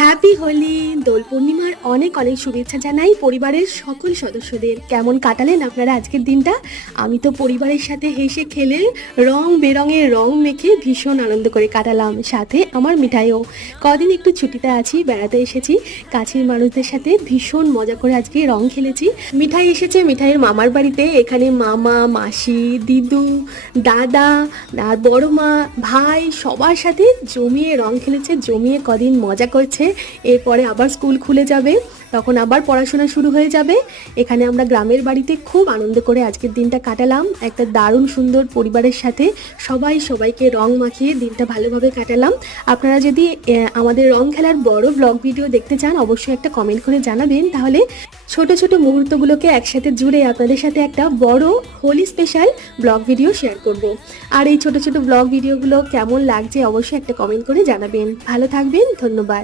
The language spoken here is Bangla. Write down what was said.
হ্যাপি হোলি! দোল পূর্ণিমার অনেক অনেক শুভেচ্ছা জানাই পরিবারের সকল সদস্যদের। কেমন কাটালেন আপনারা আজকের দিনটা? আমি তো পরিবারের সাথে হেসে খেলে রং বেরঙের রং মেখে ভীষণ আনন্দ করে কাটালাম, সাথে আমার মিঠাইও। কদিন একটু ছুটিতে আছি, বেড়াতে এসেছি, কাছের মানুষদের সাথে ভীষণ মজা করে আজকে রং খেলেছি। মিঠাই এসেছে মিঠাইয়ের মামার বাড়িতে, এখানে মামা, মাসি, দিদু, দাদা আর বড় মা, ভাই সবার সাথে জমিয়ে রং খেলেছে, জমিয়ে কদিন মজা করছে। এরপরে আবার স্কুল খুলে যাবে, তখন আবার পড়াশোনা শুরু হয়ে যাবে। এখানে আমরা গ্রামের বাড়িতে খুব আনন্দ করে আজকের দিনটা কাটালাম, একটা দারুণ সুন্দর পরিবারের সাথে সবাই সবাইকে রং মাখিয়ে দিনটা ভালোভাবে কাটালাম। আপনারা যদি আমাদের রং খেলার বড় ব্লগ ভিডিও দেখতে চান, অবশ্যই একটা কমেন্ট করে জানাবেন, তাহলে ছোট ছোট মুহূর্তগুলোকে একসাথে জুড়ে আপনাদের সাথে একটা বড় Holi special blog video share করব। আর এই ছোট ছোট ব্লগ ভিডিওগুলো কেমন লাগছে অবশ্যই একটা কমেন্ট করে জানাবেন। ভালো থাকবেন, ধন্যবাদ।